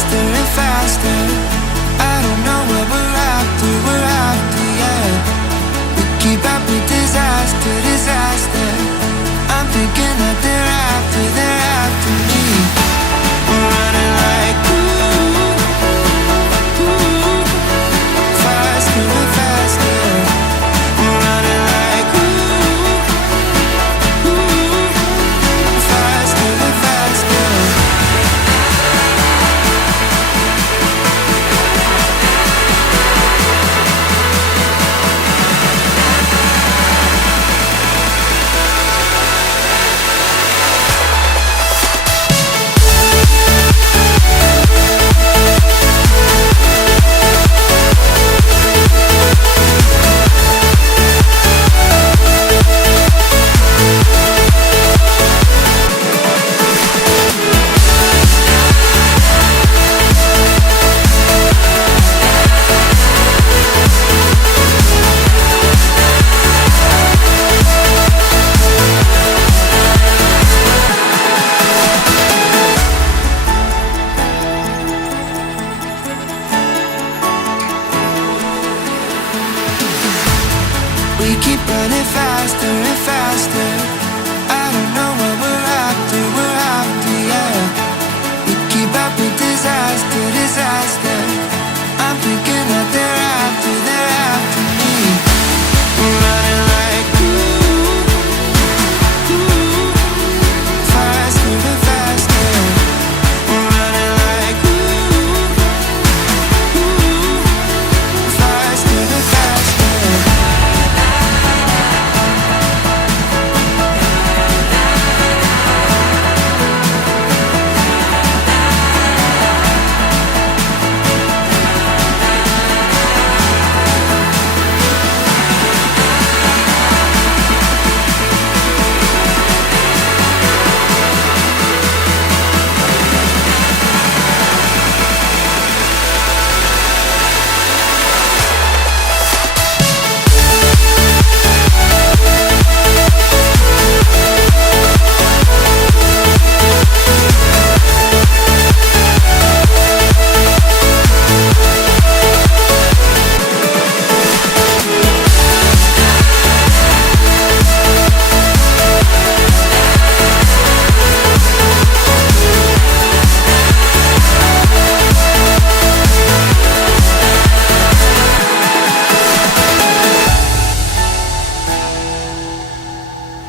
faster and faster. I don't know what we're after, yeah. We keep up with disaster, disaster. I'm thinking that they're after me. We're running like faster and faster. We're running like faster and faster. We keep running faster and faster. I don't know what we're after, yeah. We keep up with disaster, disaster. I'm thinking that they're after me. We're running like faster and faster. We're running like faster and faster.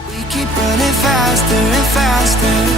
We keep running faster and faster.